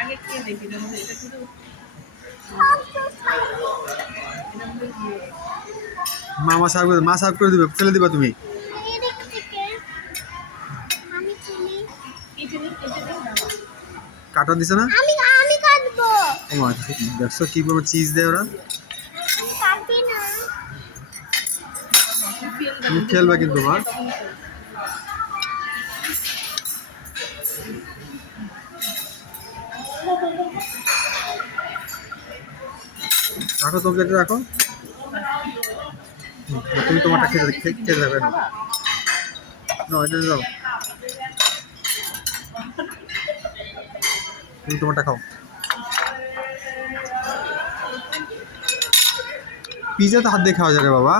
আগে খেয়ে দেখি এটা কিন্তু মা সার্ভ করে দিবে, ফেলে দিবা তুমি। কাটা দিছে না? আমি কাটবো। ও আচ্ছা, দেখছো কি করে চিজ দেয় ওরা। কাটবি না। তুমি খেলবা কিন্তু মা। রাখো, তো প্লেটে রাখো। তুমি তোমারটা খেতে যাবে না। না, এটা দাও, তুমি তোমারটা খাও। পিজা তো হাত দিয়ে খাওয়া যায় রে বাবা।